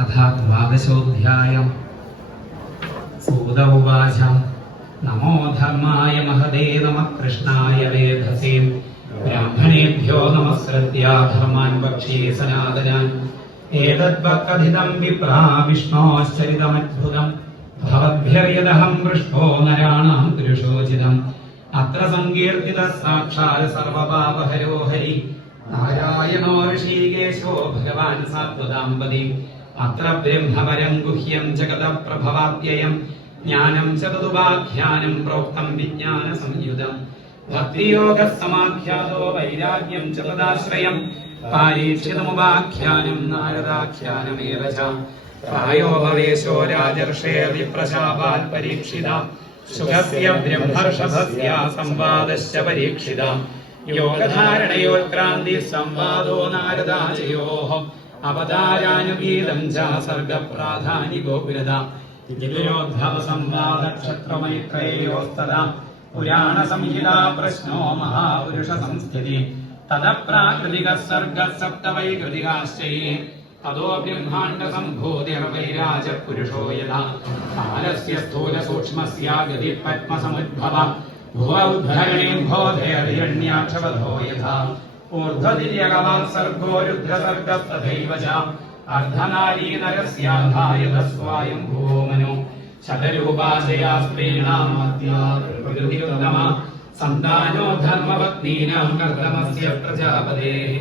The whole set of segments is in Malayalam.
अथ द्वादशोऽध्यायः। सूत उवाच नमो धर्माय महदे नमः कृष्णाय वेधसे ब्राह्मणेभ्यो नमस्कृत्य धर्मान् वक्ष्ये सनातनान् एतद्वक्कथितं विप्रा विष्णोश्चरितमद्भुतं भवद्भिर्यदहं पृष्ठो नराणां पुरुषोचितम् अत्र संकीर्तितः साक्षात् सर्वपापहरो हरि नारायणो ऋषिकेशो भगवान् सात्वताम्पति अत्र ब्रह्मपरं गुह्यं जगतः प्रभवाप्ययं ज्ञानं च तदुपाख्यानं प्रोक्तं विज्ञानसंयुतम् भक्तियोगः समाख्यातो वैराग्यं च तदाश्रयं पारीक्षितमुपाख्यानं नारदाख्यानमेव च प्रायो भवेशो राजर्षेर्विप्रशापात् परीक्षिता सुखस्य ब्रह्मर्षभस्य संवादश्च परीक्षिता योगधारणयोत्क्रान्तिः संवादो नारदाचयोः अवतारानुगीतं च सर्गप्राधानिको विरदा विदुरोद्धवसंवादक्षत्रमैत्रेयोस्तदा पुराणसंहिता प्रश्नो महापुरुषसंस्थितिः ततः प्राकृतिकः सर्गः सप्तवैकृतिकाश्चये ततो ब्रह्माण्डसम्भूतिर्वैराजः पुरुषो यदा कालस्य स्थूलसूक्ष्मस्य गतिः पद्मसमुद्भवा भुव उद्धरणीं बोधेर्हिरण्याक्षवधो यथा ऊर्ध्वतिर्यगवात् सर्गो रुद्रसर्गस्तथैव च अर्धनारी नरस्याधाय तस्वायम्भुवो मनो शतरूपाशया स्त्रीणामत्यात्मा सन्तानो धर्मपत्नीनां कर्दमस्य प्रजापतेः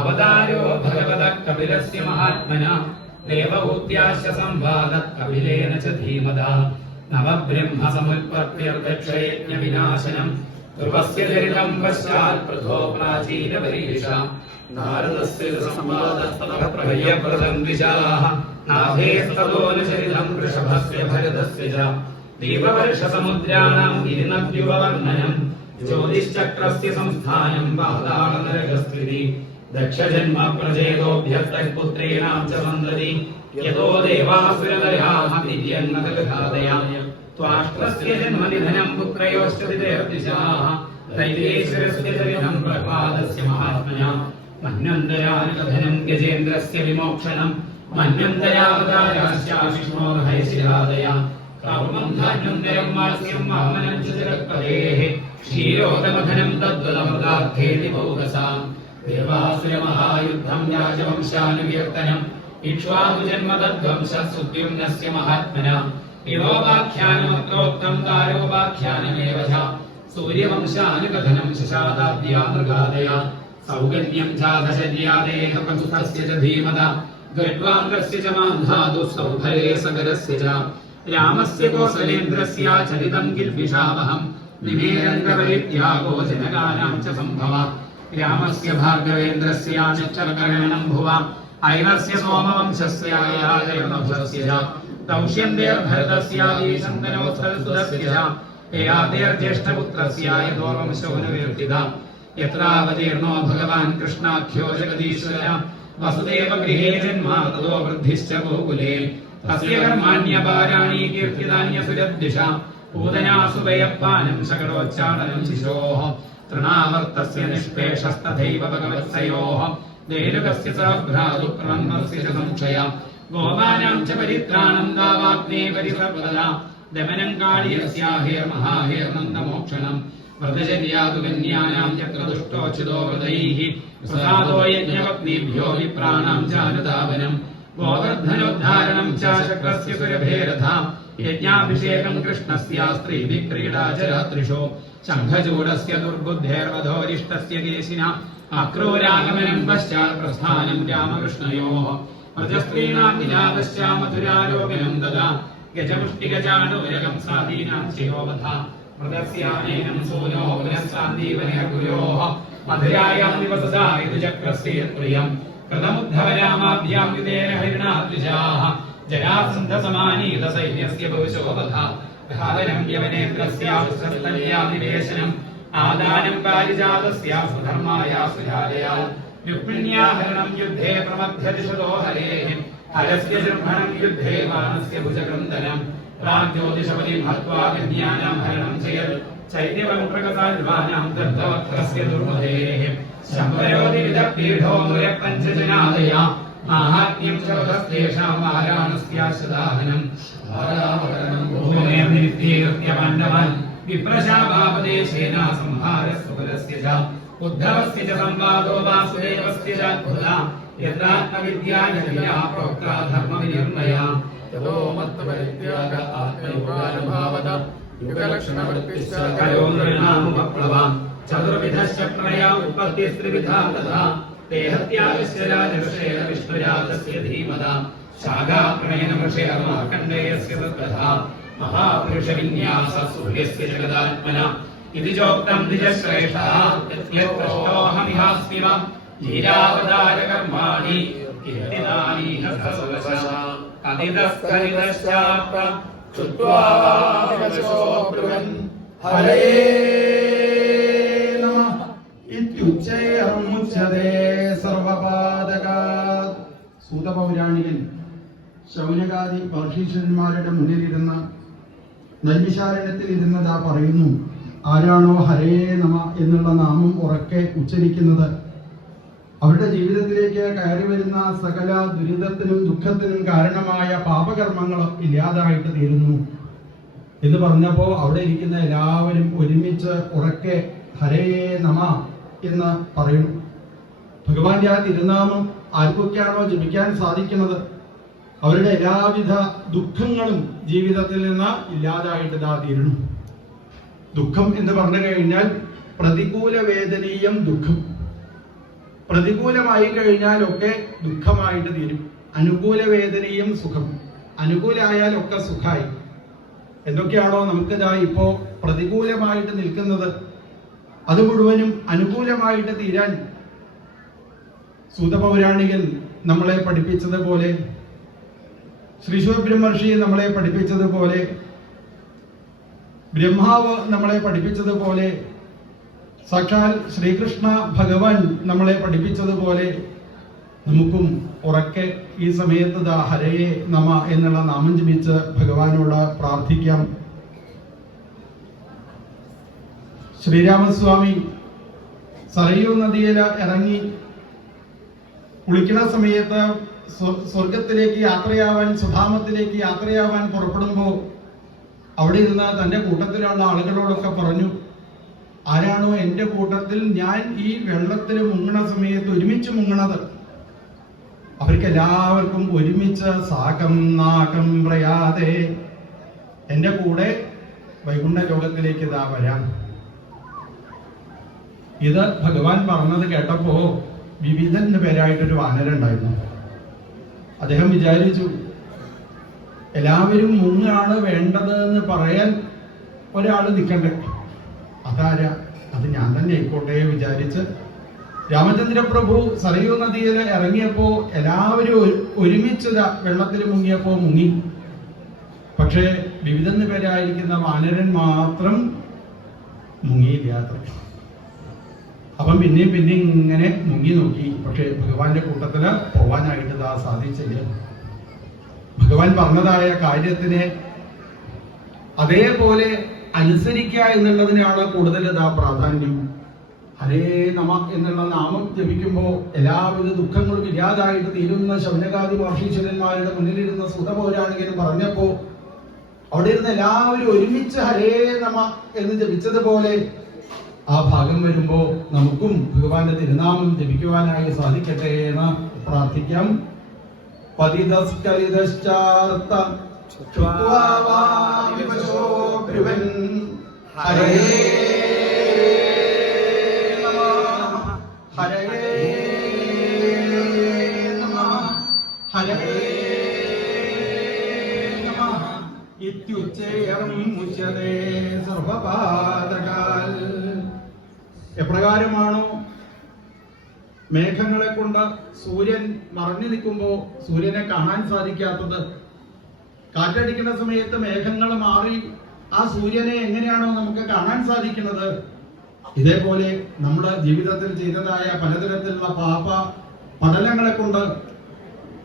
अवतारो भगवतः कपिलस्य महात्मना देवभूत्याश्च संवादः कपिलेन च धीमता नवब्रह्मसमुत्पत्तिर्दक्षयज्ञविनाशनम् ध्रुवस्य चरितं पश्चात् पृथो प्राचीनपरीक्षा नारदस्य संवादस्ततः प्रभयप्रसन्विशाः नाभेस्ततोऽनुचरितं वृषभस्य भरतस्य च दीपवर्षसमुद्राणां गिरिनद्युपवर्णनम् ज्योतिश्चक्रस्य संस्थानं पातालनरकस्थितिः दक्षजन्म प्रचेतोऽभ्यस्तः पुत्रेणां च सन्तति यतो देवासुरनराः दिव्यन्नतकथादया त्वाष्ट्रस्य जन्मनिधनं पुत्रयोश्च दितेर्दिशाः दैवेश्वरस्य चरितं प्रह्लादस्य महात्मना मन्वन्तरानुकथनं गजेन्द्रस्य विमोक्षणं मन्वन्तरावताराश्च विष्णोर्हयशिरादया कामं धान्वन्तरं मास्यं वामनं च जगत्पतेः क्षीरोदमथनं तद्वदमृतार्थेति बहुकसाम् देवासुरमहायुद्धं राजवंशानुकीर्तनम् इक्ष्वाकुजन्म तद्वंशः सुद्युम्नस्य महात्मना इवोपाख्यानमत्रोक्तं तारोपाख्यानमेव च सूर्यवंशानुकथनं शशादाद्या मृगादया सौगन्यं चाधशर्यादेकपंस्थस्य च धीमता गड्वाङ्गस्य च मान्धातुः सौभरे सगरस्य च रामस्य कौसलेन्द्रस्य चरितं किल्बिषावहं निमेरङ्गपरित्यागो जनकानां च सम्भवा रामस्य भार्गवेन्द्रस्य निश्चलकरणं भुवा ऐनस्य सोमवंशस्य याजयनभस्य च दौष्यन्तेर्भरतस्य शन्तनोत्सवसुतस्य च ययातेर्ज्येष्ठपुत्रस्य यदोर्वंशोऽनुकीर्तिता यत्रावतीर्णो भगवान् कृष्णाख्यो जगदीश्वरः वसुदेवगृहे जन्म ततो वृद्धिश्च गोकुले तस्य कर्माण्यपाराणि कीर्तितान्यसुरद्दिशा पूतनासुवयपानं शकटोच्चाटनं शिशोः तृणावर्तस्य निष्पेषस्तथैव भगवत्सयोः देनुकस्य च भ्रातुः ब्रह्मस्य च संशया गोपानां च परित्राणं दावाग्ने परिसर्वदा दमनं काळीयस्याहेर्महाहेर्नन्दमोक्षणम् व्रतचर्यातु कन्यानां यत्र दुष्टोचितो व्रतैः प्रसादो यज्ञपत्नीभ्यो विप्राणां च अनुधावनम् गोवर्धनोद्धारणं च शक्रस्य सुरभेरथा यज्ञाभिषेकं कृष्णस्य स्त्रीभिः क्रीडा च रात्रिषु शङ्खचूडस्य दुर्बुद्धेर्वधोरिष्टस्य केशिना अक्रूरागमनं पश्चात् प्रस्थानं रामकृष्णयोः व्रजस्त्रीणां विलापश्च मधुरारोगणं ददा गजमुष्टिगजानुरगं साधीनां शिरोवधा व्रतस्यानेनं सूनो पुनस्सान्दीवनेर्गुरोः मधुरायां निवसदा ऋतुचक्रस्य प्रियम् कृतमुद्धवरामाभ्यां युतेन हरिणाद्विजाः जरासन्धसमानीतसैन्यस्य भविशो वधा घातनं यवनेन्द्रस्य सुस्तल्यानिवेशनम् आदानं पारिजातस्य सुधर्माया सुजालया रुक्मिण्याहरणं युद्धे प्रमथ्यदिशतो हरेः हरस्य जृम्भणं युद्धे वानस्य भुजक्रन्दनम् प्राग्ज्योतिषपतिं हत्वा कन्यानां हरणं चेत् चैत्यवङ्कृकसाल्वानां दग्धवक्त्रस्य दुर्मधेः शम्भरोदिविदपीठो मुरपञ्चजनादया മാഹാത്മ്യം ചവതസ്തേഷാം വാരാണസ്യാശദാഹനം ഭൂമേം നിത്യകൃത്യ പാണ്ഡവാൻ വിപ്രശാപാപദേശേന സംഹാരസ്സുകലസ്യ ച ഉദ്ധവസ്യ ച സംവാദോ വാസുദേവസ്യ ച അദ്ഭുത യത്രാത്മവിദ്യാ പ്രോക്ത ധർമ്മവിനിർണയ തതോ മത്തപരിത്യാഗ ആത്മയോഗാനുഭാവത യുഗലക്ഷണവൃത്തിശ്ച കയോനൃണാമുപപ്ലവ ചതുർവിധശ്ച പ്രണയ ഉത്പത്തിസ്ത്രിവിധാ തഥാ ദേഹത്യാഗസ്യ രാജർഷേണ വിഷ്ണുജാതസ്യ ധീമത ശാഖാപ്രണയന വൃഷേർമാർക്കണ്ഡേയസ്യ തഥാ മഹാപുരുഷവിന്യാസ സൂര്യസ്യ ജഗദാത്മന ഇതി ചോക്തം ദ്വിജശ്രേഷ്ഠഃ യത്പ്രഷ്ടോഹമിഹാസ്മിവ ലീലാവതാരകർമാണി കീർത്തിനാനീഹ സർവശഃ കദിതസ്കരിതശ്ചാപ്ത ചുത്വാ വിവശോ ബ്രുവൻ ഹരയേ നമഃ ഇത്യുച്ചൈർമുച്യതേ സർവപാദകാത്. സൂതപൗരാണികൻ ശൗനകാദി മഹർഷീശ്വരന്മാരുടെ മുന്നിലിരുന്ന് നൈമിശാരണ്യത്തിൽ ഇരുന്നതാ പറയുന്നു, ആരാണോ ഹരേ നമ എന്നുള്ള നാമം ഉറക്കെ ഉച്ചരിക്കുന്നത് അവരുടെ ജീവിതത്തിലേക്ക് കയറി വരുന്ന സകല ദുരിതത്തിനും ദുഃഖത്തിനും കാരണമായ പാപകർമ്മങ്ങൾ ഇല്ലാതായിട്ട് തീരുന്നു എന്ന് പറഞ്ഞപ്പോൾ അവിടെ ഇരിക്കുന്ന എല്ലാവരും ഒരുമിച്ച് ഉറക്കെ ഹരേ നമ എന്ന് പറയുന്നു. ഭഗവാന്റെ ആ തിരുനാമം ആർക്കൊക്കെയാണോ ജപിക്കാൻ സാധിക്കുന്നത് അവരുടെ എല്ലാവിധ ദുഃഖങ്ങളും ജീവിതത്തിൽ നിന്ന് ഇല്ലാതായിട്ട് തീരുന്നു. ദുഃഖം എന്ന് പറഞ്ഞു കഴിഞ്ഞാൽ പ്രതികൂല വേദനീയം ദുഃഖം. പ്രതികൂലമായി കഴിഞ്ഞാലൊക്കെ ദുഃഖമായിട്ട് തീരും. അനുകൂല വേദനയും സുഖം. അനുകൂലമായാലൊക്കെ സുഖമായി. എന്തൊക്കെയാണോ നമുക്കിതാ ഇപ്പോ പ്രതികൂലമായിട്ട് നിൽക്കുന്നത് അത് മുഴുവനും അനുകൂലമായിട്ട് തീരാൻ സൂതപൗരാണികൻ നമ്മളെ പഠിപ്പിച്ചതുപോലെ, ശ്രീ ശുകബ്രഹ്മർഷി നമ്മളെ പഠിപ്പിച്ചതുപോലെ, ബ്രഹ്മാവ് നമ്മളെ പഠിപ്പിച്ചതുപോലെ, സാക്ഷാൽ ശ്രീകൃഷ്ണ ഭഗവാൻ നമ്മളെ പഠിപ്പിച്ചതുപോലെ നമുക്കും ഉറക്കെ ഈ സമയത്ത് ഹരേ നമ എന്നുള്ള നാമം ജപിച്ച് ഭഗവാനോട് പ്രാർത്ഥിക്കാം. ശ്രീരാമസ്വാമി സരയൂ നദിയിൽ ഇറങ്ങി കുളിക്കുന്ന സമയത്ത് സ്വർഗത്തിലേക്ക് യാത്രയാവാൻ, സുധാമത്തിലേക്ക് യാത്രയാവാൻ പുറപ്പെടുമ്പോൾ അവിടെ ഇരുന്ന് തൻ്റെ കൂട്ടത്തിലുള്ള ആളുകളോടൊക്കെ പറഞ്ഞു, ആരാണോ എൻ്റെ കൂട്ടത്തിൽ ഞാൻ ഈ വെള്ളത്തിൽ മുങ്ങണ സമയത്ത് ഒരുമിച്ച് മുങ്ങണത് അവർക്ക് എല്ലാവർക്കും ഒരുമിച്ച് സാകം നാകം പ്രയാതെ എൻ്റെ കൂടെ വൈകുണ്ഠ ലോകത്തിലേക്ക് ഇതാ വരാം. ഇത് ഭഗവാൻ പറഞ്ഞത് കേട്ടപ്പോ വിവിധന്റെ പേരായിട്ടൊരു വാനരുണ്ടായിരുന്നു. അദ്ദേഹം വിചാരിച്ചു, എല്ലാവരും മുങ്ങാണ് വേണ്ടത് എന്ന് പറയാൻ ഒരാൾ നിൽക്കണ്ടേ, അതാരാ, അത് ഞാൻ തന്നെ ആയിക്കോട്ടെ വിചാരിച്ച് രാമചന്ദ്രപ്രഭു സരയൂ നദിയിൽ ഇറങ്ങിയപ്പോ എല്ലാവരും ഒരുമിച്ച് വെള്ളത്തിൽ മുങ്ങിയപ്പോ മുങ്ങി. പക്ഷേ വിവിധ പേരായിരിക്കുന്ന വാനരൻ മാത്രം മുങ്ങിയില്ല. അപ്പം പിന്നെയും ഇങ്ങനെ മുങ്ങി നോക്കി. പക്ഷെ ഭഗവാന്റെ കൂട്ടത്തില് പോവാനായിട്ട് സാധിച്ചില്ല. ഭഗവാൻ പറഞ്ഞതായ കാര്യത്തിനെ അതേപോലെ അനുസരിക്കുക എന്നുള്ളതിനാണ് കൂടുതൽ പ്രാധാന്യം. ഹരേ നമ എന്നുള്ള നാമം ജപിക്കുമ്പോൾ എല്ലാവിധ ദുഃഖങ്ങളും ഇല്ലാതായിട്ട് തീരുന്ന ശൗനകാദി മഹർഷീശ്വരന്മാരുടെ മുന്നിലിരുന്ന സൂതപൗരാണികൻ പറഞ്ഞപ്പോ അവിടെ ഇരുന്ന് എല്ലാവരും ഒരുമിച്ച് ഹരേ നമ എന്ന് ജപിച്ചതുപോലെ ആ ഭാഗം വരുമ്പോ നമുക്കും ഭഗവാന്റെ തിരുനാമം ജപിക്കുവാനായി സാധിക്കട്ടെ എന്ന് പ്രാർത്ഥിക്കാം. പതിതസ്കരിതശ്ചാർത്ത ഹരേ ഹരേ നമഃ ഹരേ നമഃ ഇത്യുച്ചൈർമുച്യതേ സർവപാതകാൽ. എപ്രകാരമാണോ മേഘങ്ങളെ കൊണ്ട് സൂര്യൻ മറഞ്ഞു നിൽക്കുമ്പോൾ സൂര്യനെ കാണാൻ സാധിക്കാത്തത്, കാറ്റടിക്കുന്ന സമയത്ത് മേഘങ്ങൾ മാറി ആ സൂര്യനെ എങ്ങനെയാണോ നമുക്ക് കാണാൻ സാധിക്കുന്നത്, ഇതേപോലെ നമ്മുടെ ജീവിതത്തിൽ ചെയ്തതായ പലതരത്തിലുള്ള പാപ പടലങ്ങളെ കൊണ്ട്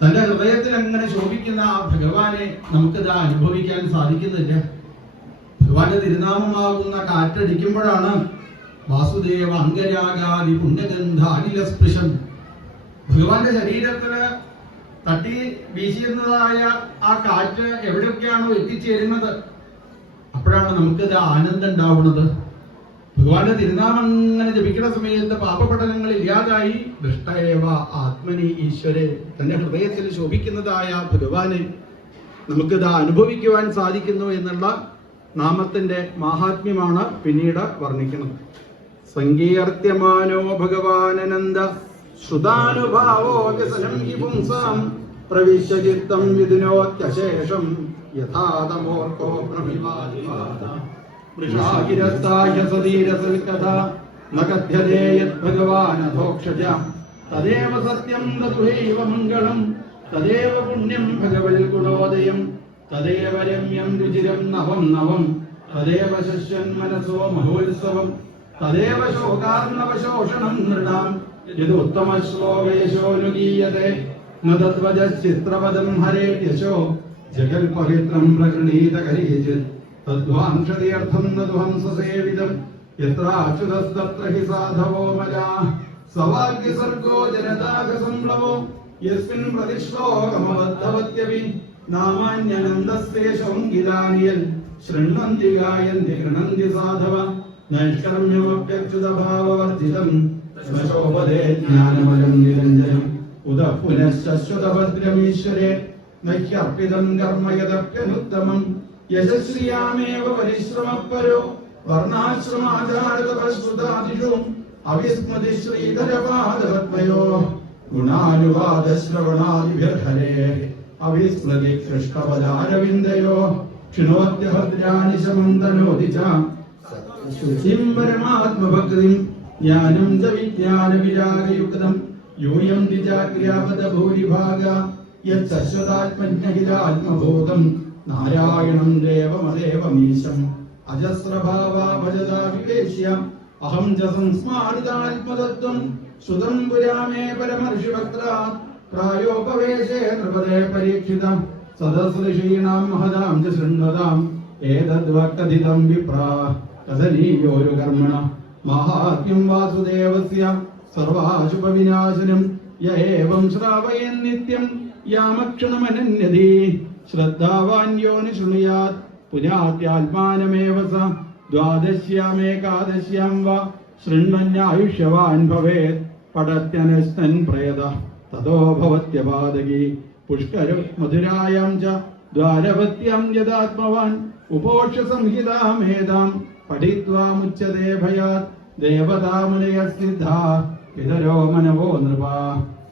തന്റെ ഹൃദയത്തിൽ അങ്ങനെ ശോഭിക്കുന്ന ആ ഭഗവാനെ നമുക്കിത് അനുഭവിക്കാൻ സാധിക്കുന്നില്ല. ഭഗവാന്റെ തിരുനാമമാകുന്ന കാറ്റടിക്കുമ്പോഴാണ് വാസുദേവ അംഗരാഗാദി പുണ്യഗന്ധ അനിലസ്പൃശം ഭഗവാന്റെ ശരീരത്തില് തട്ടി വീശിയുന്നതായ ആ കാറ്റ് എവിടെയൊക്കെയാണോ എത്തിച്ചേരുന്നത്, അപ്പോഴാണ് നമുക്കിത് ആനന്ദം ഉണ്ടാവുന്നത്. ഭഗവാന്റെ തിരുനാമം അങ്ങനെ ജപിക്കുന്ന സമയത്ത് പാപപഠനങ്ങൾ ഇല്ലാതായി ദൃഷ്ടയേവ ആത്മനി ഈശ്വരെ, തന്റെ ഹൃദയത്തിൽ ശോഭിക്കുന്നതായ ഭഗവാനെ നമുക്കിത് അനുഭവിക്കുവാൻ സാധിക്കുന്നു എന്നുള്ള നാമത്തിന്റെ മാഹാത്മ്യമാണ് പിന്നീട് വർണ്ണിക്കുന്നത്. സങ്കീർത്യമാനോ ഭഗവാനനന്ദ ശ്രുതാനുഭാവോ വ്യസനം ഹി പുംസാം പ്രവിശ്യ ചിത്തം വിദിനോത്യശേഷം യഥാതമോർക്കോ പ്രഭിവാദിവാദ വൃഷാകിരസ്തായ സതീരസൽകഥാ ന കഥ്യതേ യദ്ഭഗവാനധോക്ഷജ തദേവ സത്യം തതുഹൈവ മംഗളം തദേവ പുണ്യം ഭഗവൽ ഗുണോദയം തദേവ രമ്യം രുചിരം നവം നവം തദേവ ശശ്വൻ മനസോ മഹോത്സവം തദേവ ശോകാർണവശോഷണം നൃണാം യദുത്തമ ശ്ലോകയശോനുഗീയതേ ന തദ്വചിത്രപദം ഹരേത്യശോ ജഗൽപവിത്രം പ്രകൃണീത കരീചിത് തദ്വാംശതീർത്ഥം നദുഹംസസേവിതം യത്രാച്യുതസ്തത്ര ഹി സാധവോ മലാഃ സവാഗ്യസർഗോ ജനതാകസംപ്ലവോ യസ്മിൻ പ്രതിശ്ലോകമബദ്ധവത്യവി നാമാന്യനന്ദസ്തേശോംഗിലാനിയൽ ശൃണ്വന്തി ഗായന്തി ഗൃണന്തി സാധവ നൈഷ്കർമ്യമപ്യച്യുതഭാവവർജിതം ശോഭദേ ജ്ഞാനമലം നിരഞ്ജനം ഉദ പുനഃശ്വതഭദ്രമീശ്വരേ നഹ്യർപ്പിതം കർമ്മ യദപ്യനുത്തമം യശശ്രിയാമേവ പരിശ്രമപരോ വർണ്ണാശ്രമാചാരതപശ്രുതാദിഷു അവിസ്മൃതി ശ്രീധരപാദപത്മയോ ഗുണാനുവാദശ്രവണാദിഭിർഹരേ അവിസ്മൃതി കൃഷ്ണപദാരവിന്ദയോ ക്ഷിണോത്യഭദ്രാണി ശമന്തനോതി ച ശുചിം പരമാത്മഭക്തിം ജ്ഞാനം ച വിജ്ഞാനവിരാഗയുക്തം യൂയം ദ്വിജാഗ്രാപദ ഭൂരിഭാഗ യശ്വതാത്മജ്ഞഹിതാത്മബോധം നാരായണം ദേവമദേവമീശം അജസ്രഭാവാ ഭജതാ വിവേശ്യ അഹം ച സംസ്മാരിതാത്മതത്വം ശ്രുതം പുരാമേ പരമർഷിവക്ത്രാത് പ്രായോപവേശേ നൃപദേ പരീക്ഷിതം സദസൃഷീണാം മഹതാം ച ശൃണ്വതാം ഏതദ്വകഥിതം വിപ്രാ കഥനീയോരു കർമ്മണ മാഹാത്മ്യം വാസുദേവസ്യ സർവാശുഭവിനാശനം യ ഏവം ശ്രാവയൻ നിത്യം യാമക്ഷണമനന്യതി ശ്രദ്ധാവാൻ യോ നിശൃണുയാത് പുനാത്യാത്മാനമേവ സ ദ്വാദശ്യാമേകാദശ്യാം വ ശൃണ്വന്നായുഷ്യവാൻ ഭവേത് പടത്യനസ്തൻ പ്രേത തതോ ഭവത്യപാദകി പുഷ്കര മധുരായാം ച ദ്വാരവത്യാം യദാത്മവാൻ ഉപോക്ഷ സംഹിതാമേതാം പഠിത്വാ മുച്യതേ ഭയാത് ദേവതാമുനയ സിദ്ധാ പിതരോ മനവോ നൃപാ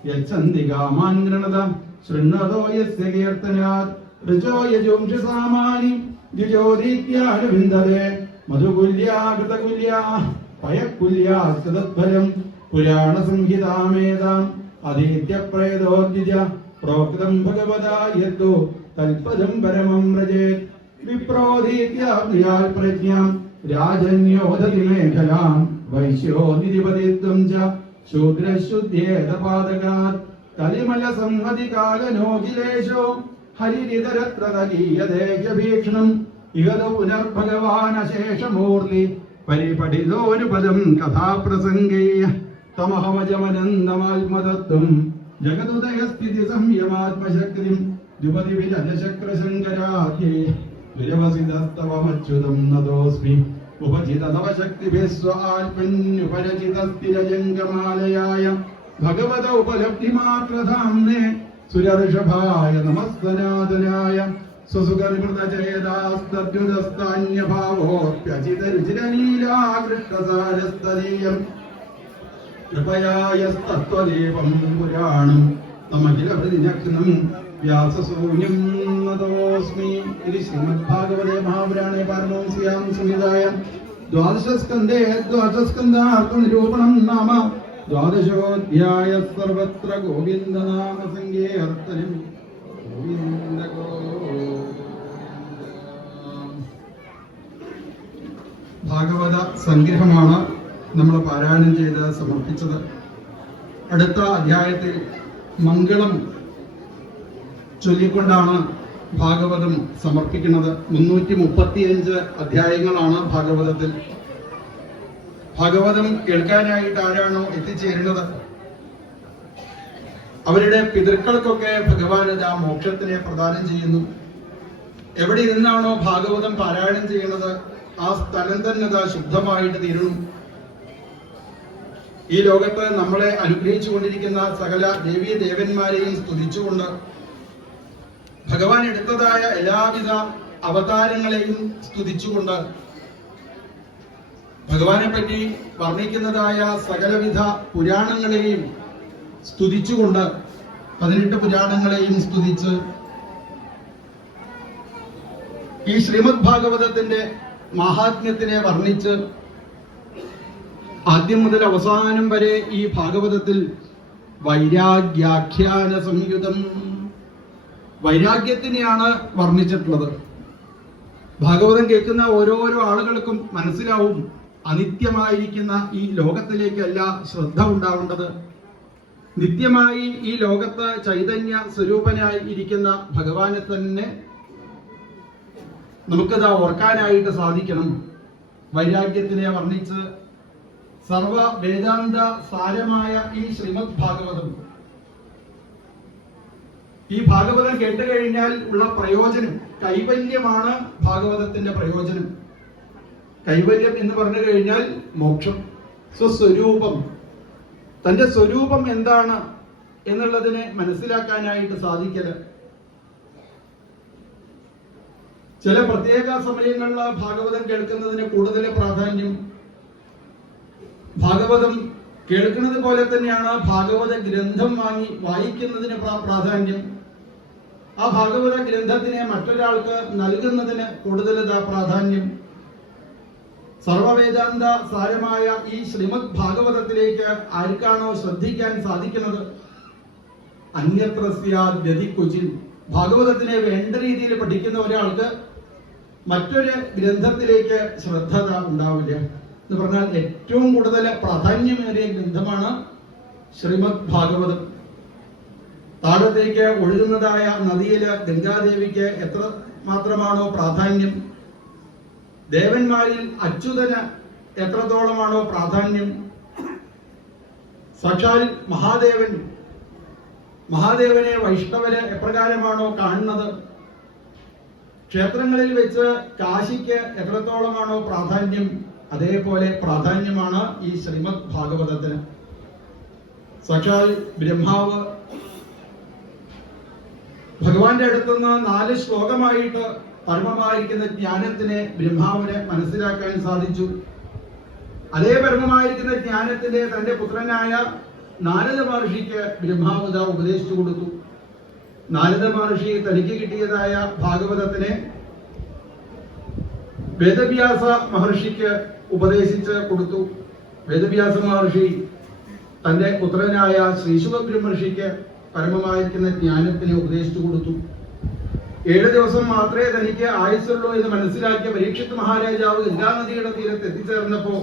യച്ഛന്തി കാമാൻ ഗൃണത ശൃണ്വതോ യസ്യ കീർത്തനാത് ഋജോ യജുംഷി സാമാനി ദ്വിജോദീത്യാനുവിന്ദതേ മധുകുല്യാ കൃതകുല്യാ പയകുല്യാ സദദ്ഭരം പുരാണ സംഹിതാമേതാം അധീത്യപ്രേതോദ്വിജ പ്രോക്തം ഭഗവതാ യത്തോ തൽപദം പരമം വ്രജേത് വിപ്രോധീത്യാപ്രിയാൽ പ്രജ്ഞാം രാജന്യോദതി മേഖലാം വൈശ്യോ നിധിപതിത്വം ച ശൂദ്രശുദ്ധ്യേതപാദകാത് കലിമല സംഹതി കാലനോഖിലേശോ ഹരിരിതരത്ര തലീയദേഹ്യഭീക്ഷണം ഇഹത പുനർഭഗവാനശേഷമൂർത്തി പരിപഠിതോനുപദം കഥാപ്രസംഗേ തമഹമജമനന്തമാത്മതത്വം ജഗതുദയസ്ഥിതി സംയമാത്മശക്തിം ദ്വിപതി വിരജശക്രശങ്കരാധ്യേ വിരവസിതസ്തവമച്യുതം നതോസ്മി ഉപചിതതവശക്തിഭിः സ്വാൽപന്യുപരചിതസ്ഥിരജംഗമാലയായ ഭഗവത ഉപലബ്ധിമാത്രധാംനേ സുരഋഷഭായ നമസ്തനാദനായ സ്വസുഖനിമൃതചേതാസ്തദ്രുതസ്താന്യഭാവോऽപ്യചിതരുചിരനീലാകൃഷ്ടസാരസ്തദീയം കൃപയായസ്തത്വദീപം പുരാണം തമഖിലഹൃദിനഗ്നം വ്യാസസൂന്യം നതോസ്മി. ഇത് ശ്രീമദ്ഭാഗവതേ മഹാപുരാണേ പാരമഹംസ്യാം സംഹിതായാം ദ്വാദശസ്കന്ധേ ദ്വാദശസ്കന്ധാർത്ഥനിരൂപണം നാമ ദ്വാദശോऽധ്യായ. സർവത്ര ഗോവിന്ദനാമ സങ്കീർത്തനം. ഗോവിന്ദ ഭാഗവത സംഗ്രഹമാണ് നമ്മൾ പാരായണം ചെയ്ത് സമർപ്പിച്ചത്. അടുത്ത അധ്യായത്തിൽ മംഗളം ചൊല്ലിക്കൊണ്ടാണ് ഭാഗവതം സമർപ്പിക്കുന്നത്. 335 അധ്യായങ്ങളാണ് ഭാഗവതത്തിൽ. ഭാഗവതം കേൾക്കാനായിട്ട് ആരാണോ എത്തിച്ചേരുന്നത് അവരുടെ പിതൃക്കൾക്കൊക്കെ ഭഗവാൻ ആ മോക്ഷത്തിനെ പ്രദാനം ചെയ്യുന്നു. എവിടെ നിന്നാണോ ഭാഗവതം പാരായണം ചെയ്യുന്നത് ആ സ്ഥലം തന്നെ ശുദ്ധമായിട്ട് തീരുന്നു. ഈ ലോകത്ത് നമ്മളെ അനുഗ്രഹിച്ചു കൊണ്ടിരിക്കുന്ന സകല ദേവീ ദേവന്മാരെയും സ്തുതിച്ചുകൊണ്ട് ഭഗവാൻ എടുത്തതായ എല്ലാവിധ അവതാരങ്ങളെയും സ്തുതിച്ചുകൊണ്ട് ഭഗവാനെ പറ്റി വർണ്ണിക്കുന്നതായ സകലവിധ പുരാണങ്ങളെയും സ്തുതിച്ചുകൊണ്ട് 18 പുരാണങ്ങളെയും സ്തുതിച്ച് ഈ ശ്രീമദ് ഭാഗവതത്തിന്റെ മഹാത്മ്യത്തിനെ വർണ്ണിച്ച് ആദ്യം മുതൽ അവസാനം വരെ ഈ ഭാഗവതത്തിൽ വൈരാഗ്യാഖ്യാന സംയുതം വൈരാഗ്യത്തിനെയാണ് വർണ്ണിച്ചിട്ടുള്ളത്. ഭാഗവതം കേൾക്കുന്ന ഓരോരോ ആളുകൾക്കും മനസ്സിലാവും അനിത്യമായിരിക്കുന്ന ഈ ലോകത്തിലേക്കല്ല ശ്രദ്ധ ഉണ്ടാവേണ്ടത്. നിത്യമായി ഈ ലോകത്ത് ചൈതന്യ സ്വരൂപനായി ഇരിക്കുന്ന ഭഗവാനെ തന്നെ നമുക്കത് ഓർക്കാനായിട്ട് സാധിക്കണം. വൈരാഗ്യത്തിനെ വർണ്ണിച്ച് സർവ വേദാന്ത സാരമായ ഈ ശ്രീമദ് ഭാഗവതം, ഈ ഭാഗവതം കേട്ടുകഴിഞ്ഞാൽ ഉള്ള പ്രയോജനം കൈവല്യമാണ്. ഭാഗവതത്തിന്റെ പ്രയോജനം കൈവല്യം എന്ന് പറഞ്ഞു കഴിഞ്ഞാൽ മോക്ഷം, സ്വസ്വരൂപം, തന്റെ സ്വരൂപം എന്താണ് എന്നുള്ളതിനെ മനസ്സിലാക്കാനായിട്ട് സാധിക്കല്. ചില പ്രത്യേക സമയങ്ങളിൽ ഭാഗവതം കേൾക്കുന്നതിന് കൂടുതൽ പ്രാധാന്യം. ഭാഗവതം കേൾക്കുന്നത് പോലെ തന്നെയാണ് ഭാഗവത ഗ്രന്ഥം വാങ്ങി വായിക്കുന്നതിന് പ്രാധാന്യം. ആ ഭാഗവത ഗ്രന്ഥത്തിനെ മറ്റൊരാൾക്ക് നൽകുന്നതിന് കൂടുതൽ പ്രാധാന്യം. സർവവേദാന്ത സാരമായ ഈ ശ്രീമദ് ഭാഗവതത്തിലേക്ക് ആർക്കാണോ ശ്രദ്ധിക്കാൻ സാധിക്കുന്നത്, അന്യത്രസ്യാദ്യതിക്വചിൻ, ഭാഗവതത്തിനെ വേണ്ട രീതിയിൽ പഠിക്കുന്ന ഒരാൾക്ക് മറ്റൊരു ഗ്രന്ഥത്തിലേക്ക് ശ്രദ്ധ ഉണ്ടാവില്ല. എന്ന് പറഞ്ഞാൽ ഏറ്റവും കൂടുതൽ പ്രാധാന്യമേറിയ ഗ്രന്ഥമാണ് ശ്രീമദ് ഭാഗവതം. താഴത്തേക്ക് ഒഴുകുന്നതായ നദിയില് ഗംഗാദേവിക്ക് എത്ര മാത്രമാണോ പ്രാധാന്യം, ദേവന്മാരിൽ അച്യുതന് എത്രത്തോളമാണോ പ്രാധാന്യം, സാക്ഷാൽ മഹാദേവനെ വൈഷ്ണവര് എപ്രകാരമാണോ കാണുന്നത്, ക്ഷേത്രങ്ങളിൽ വെച്ച് കാശിക്ക് എത്രത്തോളമാണോ പ്രാധാന്യം, അതേപോലെ പ്രാധാന്യമാണ് ഈ ശ്രീമദ് ഭാഗവതത്തിന്. സാക്ഷാൽ ബ്രഹ്മാവ് ഭഗവാന്റെ അടുത്തുനിന്ന് 4 ശ്ലോകമായിട്ട് പരമമായിരിക്കുന്ന ജ്ഞാനത്തിനെ ബ്രഹ്മാവിനെ മനസ്സിലാക്കാൻ സാധിച്ചു. അതേ പരമമായിരിക്കുന്ന ജ്ഞാനത്തിന്റെ തന്റെ പുത്രനായ നാരദ മഹർഷിക്ക് ബ്രഹ്മാവ് ഉപദേശിച്ചു കൊടുത്തു. നാരദ മഹർഷി തനിക്ക് കിട്ടിയതായ ഭാഗവതത്തിനെ വേദവ്യാസ മഹർഷിക്ക് ഉപദേശിച്ച് കൊടുത്തു. വേദവ്യാസ മഹർഷി തന്റെ പുത്രനായ ശ്രീശുക ബ്രഹ്മർഷിക്ക് പരമമായിരിക്കുന്ന ജ്ഞാനത്തിനെ ഉപദേശിച്ചു കൊടുത്തു. 7 ദിവസം മാത്രമേ തനിക്ക് ആയുസുള്ളൂ എന്ന് മനസ്സിലാക്കിയ പരീക്ഷിത് മഹാരാജാവ് ഗംഗാനദിയുടെ തീരത്ത് എത്തിച്ചേർന്നപ്പോ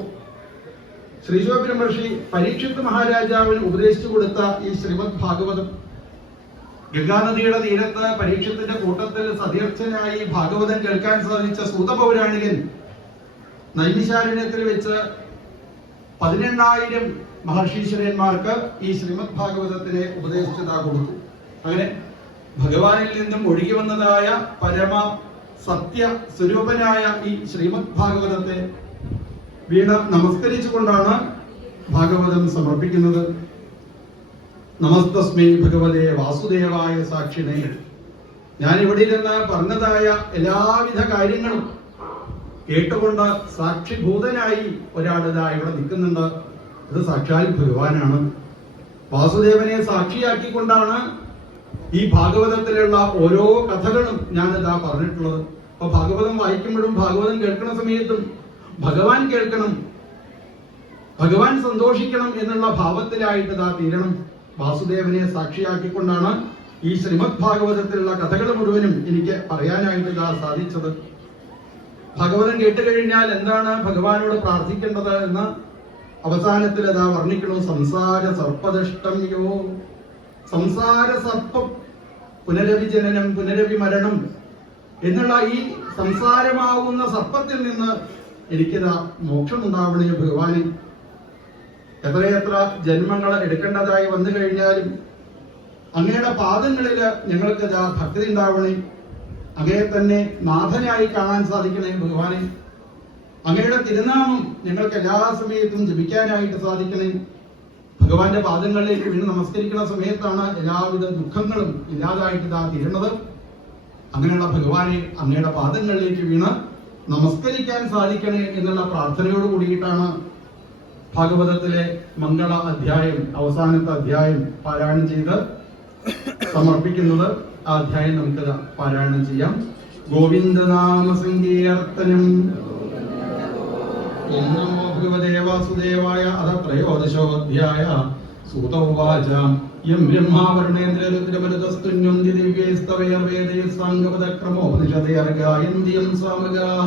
ശ്രീശുക ബ്രഹ്മർഷി പരീക്ഷിത് മഹാരാജാവിന് ഉപദേശിച്ചു കൊടുത്ത ഈ ശ്രീമദ് ഭാഗവതം, ഗംഗാനദിയുടെ തീരത്ത് പരീക്ഷത്തിന്റെ കൂട്ടത്തിൽ സതീർത്ഥനായി ഭാഗവതം കേൾക്കാൻ സാധിച്ച സൂത പൗരാണികൻ നൈമിശാരണ്യത്തിൽ വെച്ച് 18,000 മഹർഷീശ്വരന്മാർക്ക് ഈ ശ്രീമദ് ഭാഗവതത്തിനെ ഉപദേശിച്ചതാ കൊടുത്തു. അങ്ങനെ ഭഗവാനിൽ നിന്നും ഒഴുകി വന്നതായ പരമ സത്യ സ്വരൂപനായ ഈ ശ്രീമദ് ഭാഗവതത്തെ വീണ് നമസ്കരിച്ചുകൊണ്ടാണ് ഭാഗവതം സമർപ്പിക്കുന്നത്. നമസ്തസ്മൈ ഭഗവതേ വാസുദേവായ സാക്ഷിണേ. ഞാൻ ഇവിടെ ഇരുന്ന് പറഞ്ഞതായ എല്ലാവിധ കാര്യങ്ങളും കേട്ടുകൊണ്ട് സാക്ഷിഭൂതനായി ഒരാളിതാ ഇവിടെ നിൽക്കുന്നുണ്ട്. ഇത് സാക്ഷാൽ ഭഗവാനാണ്. വാസുദേവനെ സാക്ഷിയാക്കിക്കൊണ്ടാണ് ഈ ഭാഗവതത്തിലുള്ള ഓരോ കഥകളും ഞാനിതാ പറഞ്ഞിട്ടുള്ളത്. അപ്പൊ ഭാഗവതം വായിക്കുമ്പോഴും ഭാഗവതം കേൾക്കുന്ന സമയത്തും ഭഗവാൻ കേൾക്കണം, ഭഗവാൻ സന്തോഷിക്കണം എന്നുള്ള ഭാവത്തിലായിട്ട് ഇതാ തീരണം. വാസുദേവനെ സാക്ഷിയാക്കിക്കൊണ്ടാണ് ഈ ശ്രീമദ് ഭാഗവതത്തിലുള്ള കഥകൾ മുഴുവനും എനിക്ക് പറയാനായിട്ട് ഇതാ സാധിച്ചത്. ഭാഗവതം കേട്ടുകഴിഞ്ഞാൽ എന്താണ് ഭഗവാനോട് പ്രാർത്ഥിക്കേണ്ടത് എന്ന് അവസാനത്തിൽ അതാ വർണ്ണിക്കണു. സംസാര സർപ്പദഷ്ടം യോ, സംസാര സർപ്പം, പുനരവി ജനനം പുനരവി മരണം എന്നുള്ള ഈ സംസാരമാകുന്ന സർപ്പത്തിൽ നിന്ന് എനിക്കിതാ മോക്ഷം ഉണ്ടാവണേ ഭഗവാനെ. എത്രയെത്ര ജന്മങ്ങൾ എടുക്കേണ്ടതായി വന്നു കഴിഞ്ഞാലും അങ്ങയുടെ പാദങ്ങളിൽ ഞങ്ങൾക്ക് ഭക്തി ഉണ്ടാവണേ. അങ്ങയെ തന്നെ നാഥനായി കാണാൻ സാധിക്കണേ ഭഗവാനെ. അങ്ങയുടെ തിരുനാമം ഞങ്ങൾക്ക് എല്ലാ സമയത്തും ജപിക്കാനായിട്ട് സാധിക്കണേ. ഭഗവാന്റെ പാദങ്ങളിലേക്ക് വീണ് നമസ്കരിക്കുന്ന സമയത്താണ് എല്ലാവിധ ദുഃഖങ്ങളും ഇല്ലാതായിട്ട് തീരുന്നത്. അങ്ങനെയുള്ള ഭഗവാനെ അങ്ങയുടെ പാദങ്ങളിലേക്ക് വീണ് നമസ്കരിക്കാൻ സാധിക്കണേ എന്നുള്ള പ്രാർത്ഥനയോട് കൂടിയിട്ടാണ് ഭാഗവതത്തിലെ മംഗള അധ്യായം, അവസാനത്തെ അധ്യായം പാരായണം ചെയ്ത് സമർപ്പിക്കുന്നത്. ആ അധ്യായം നമുക്ക് പാരായണം ചെയ്യാം. ഗോവിന്ദനാമ സങ്കീർത്തനം. ഓം നമോ ഭഗവതേ വാസുദേവായ. അഥ ത്രയോദശോऽധ്യായ. സൂത ഉവാച യം ബ്രഹ്മാവരുണേന്ദ്രരുദ്രമരുതസ്തുന്യന്തി ദിവ്യൈസ്തവൈർവേദൈः സാംഗപദക്രമോപനിഷദൈർഗായന്തി യം സാമഗാഃ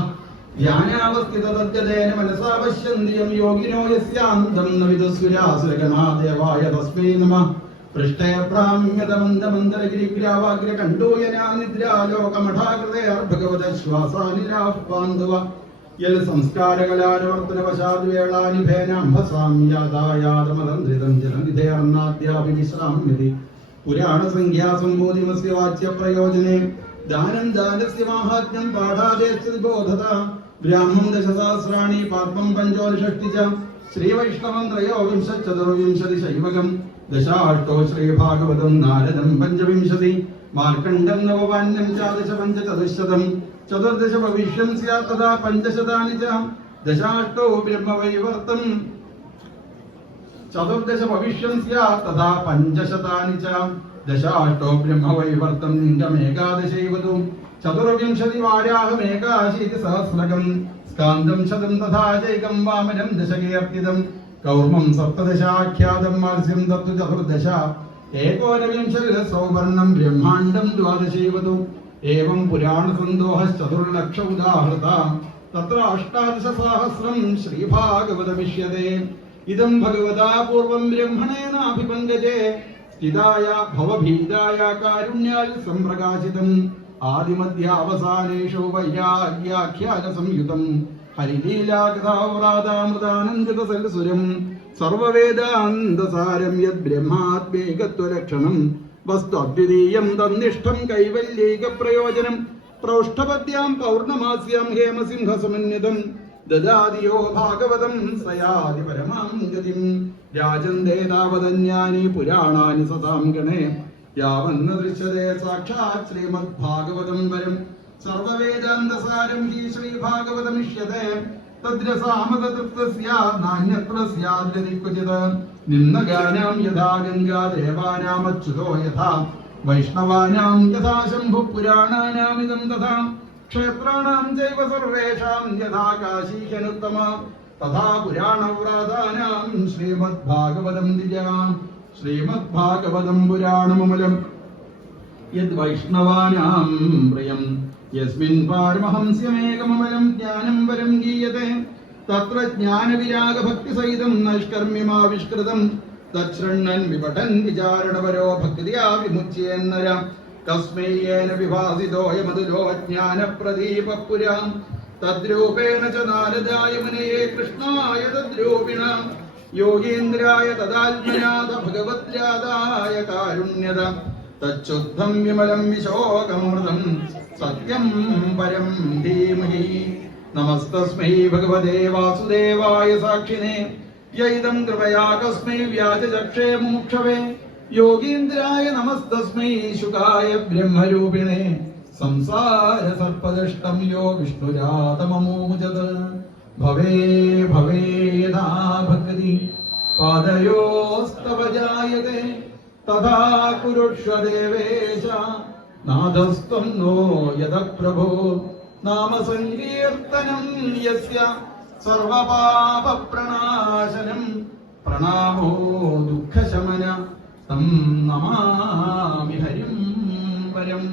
ധ്യാനാവസ്ഥിതതദ്ഗതേന മനസാ പശ്യന്തി യം യോഗിനോ യസ്യാന്തം ന വിദുസ്സുരാസുരഗണാ ദേവായ തസ്മൈ നമഃ. പൃഷ്ഠേ പ്രാമ്യതമന്ദമന്ദരഗിരിഗ്രാവാഗ്രകണ്ഠോയനാ നിദ്രാലോകമഠാകൃതേർഭഗവതശ്വാസാനിരാഹ്വാന്തുവ യൽ സംസ്കാരകലാനുവർത്തനവശാദ്വേളാനിഭേനാംഭസാമ്യാതായാതമതന്ത്രിതം ജലനിധേർന്നാദ്യാഭിവിശ്രാമ്യതി പുരാണസംഖ്യാസംബോധിമസ്യ വാച്യപ്രയോജനെ ദാനം ദാനസ്യ മാഹാത്മ്യം പാഠാദേശ്ച ബോധത ബ്രാഹ്മം ദശസഹസ്രാണി പാർപ്പം പഞ്ചോഷഷ്ടി ച ശ്രീവൈഷ്ണവം ത്രയോവിംശചതുർവിംശതി ശൈവകം ദശാഷ്ടോ ശ്രീഭാഗവതം നാരദം പഞ്ചവിംശതി മാർക്കണ്ഡം നവവാന്യം ചാദശ പഞ്ചചതുശ്ശതം ചതുർദശ ഭവിഷ്യം സ്യാത് തഥാ പഞ്ചശതാനി ച ദശാഷ്ടോ ബ്രഹ്മവൈവർത്തം ചതുർദശ ഭവിഷ്യം സ്യാത് തഥാ പഞ്ചശതാനി ച ദശാഷ്ടോ ബ്രഹ്മവൈവർത്തം ലിംഗമേകാദശൈവതു ചതുർവിംശതി വാരാഹമേകാശീതി സഹസ്രകം സ്കാന്ദം ശതം തഥാ ചൈകം വാമനം ദശകീർത്തിതം കൗർമം സപ്തദശാഖ്യാതം മാത്സ്യം തത്തു ചതുർദശ ഏകോനവിംശതി സൗവർണം ബ്രഹ്മാണ്ഡം ദ്വാദശൈവതു ഏവം പുരാണസന്തോഹശ്ചതുർലക്ഷ ഉദാഹൃത തത്ര അഷ്ടാദശസഹസ്രം ശ്രീഭാഗവതമിഷ്യതേ ഇദം ഭഗവതാ പൂർവം ബ്രഹ്മണേനാഭിപങ്കജേ സ്ഥിതായ ഭവഭീതായ കാരുണ്യാൽ സംപ്രകാശിതം ആദിമധ്യാവസാനേഷു വൈരാഗ്യാഖ്യാന സംയുതം ഹരിലീലാകഥാവ്രാതാമൃതാനന്ദിതസൽസുരം സർവവേദാന്തസാരം യത് ബ്രഹ്മാത്മേകത്വലക്ഷണം വസ്തു അദ്വിതീയം തന്നിഷ്ഠം കൈവല്യൈക പ്രയോജനം പ്രൗഷ്ഠപദ്യാം പൗർണമാസ്യാം ഹേമസിംഹസമന്വിതം ദദാദിയോ ഭാഗവതം സയാതി പരമാം ഗതിം രാജന്തേ താവതന്യാനി പുരാണാനി സതാം ഗണേ യാവന്ന ദൃശ്യതേ സാക്ഷാത് ശ്രീമദ് ഭാഗവതം വരം സർവവേദാന്തസാരം ഹി ശ്രീഭാഗവതമിഷ്യതേ തദ്രസാമതൃപ്തസ്യ നാന്യത്ര സ്യാദ്യതി ക്വചിത് നിന്നഗാനാം യഥാ ഗംഗാ ദേവാനാമച്യുതോ യഥാ വൈഷ്ണവാനാം യഥാ ശംഭു പുരാണാനാമിദം തഥാ ക്ഷേത്രാണാം ചൈവ സർവേഷാം യഥാ കാശീഹനുത്തമ തഥാ പുരാണവ്രാതാനാം ശ്രീമദ് ഭാഗവതം ദ്വിജാം ശ്രീമദ് ഭാഗവതം പുരാണമൂലം യത് വൈഷ്ണവാനാം പ്രിയം യസ്മിൻ പാരമഹംസ്യമേകമമലം ജ്ഞാനം വരം ഗീയത്തെ തത്ര ജ്ഞാനവിരാഗഭക്തിസഹിതം നൈഷ്കർമ്മ്യമാവിഷ്കൃതം തച്ഛൃണ്ണൻ വിപഠൻ വിചാരണപരോ ഭക്തിയാ വിമുച്യേന്നര തസ്മൈ യേന വിഭാസിതോയമതുലോ ജ്ഞാനപ്രദീപപുരാം തദ്രൂപേണ ച നാരദായ മുനയേ കൃഷ്ണായ തദ്രൂപിണ യോഗീന്ദ്രായ തദാത്മനാഥ ഭഗവത്രാദായ കാരുണ്യത തച്ഛുദ്ധം വിമലം വിശോകമൃതം സത്യം പരം ധീമഹി നമസ്തസ്മൈ ഭഗവതേ വാസുദേവായ സാക്ഷിണേ യൈദം കൃപയാ കസ്മൈ വ്യാജചക്ഷേ മുമുക്ഷവേ യോഗീന്ദ്രായ നമസ്തസ്മൈ ശുകായ ബ്രഹ്മരൂപിണേ സംസാര സർപ്പദഷ്ടം യോ വിഷ്ണുരാതമമോചത് ഭവേ ഭവേ യഥാ ഭക്തി പാദയോസ്തവ ജായതേ തഥാ കുരുഷ്വ ദേവേശ നാഥസ്ത്വം നോ യദ പ്രഭോ നാമ സങ്കീർത്തനം യസ്യ സർവപാപ പ്രണാശനം പ്രണാമോ ദുഃഖശമന തം നമാമി ഹരിം പരം.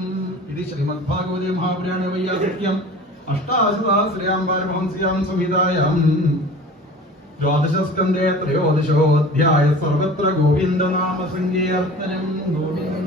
ഇത് ശ്രീമദ് ഭാഗവതേ മഹാപുരാണേ വൈയാസിക്യം അഷ്ടാദശസഹസ്രയാം പാരമഹംസ്യാം സംഹിതായാം ദ്വാദശസ്കന്ധേ ത്രയോദശോऽധ്യായ സർവത്ര ഗോവിന്ദനാമ സങ്കീർത്തനം. ഗോവിന്ദ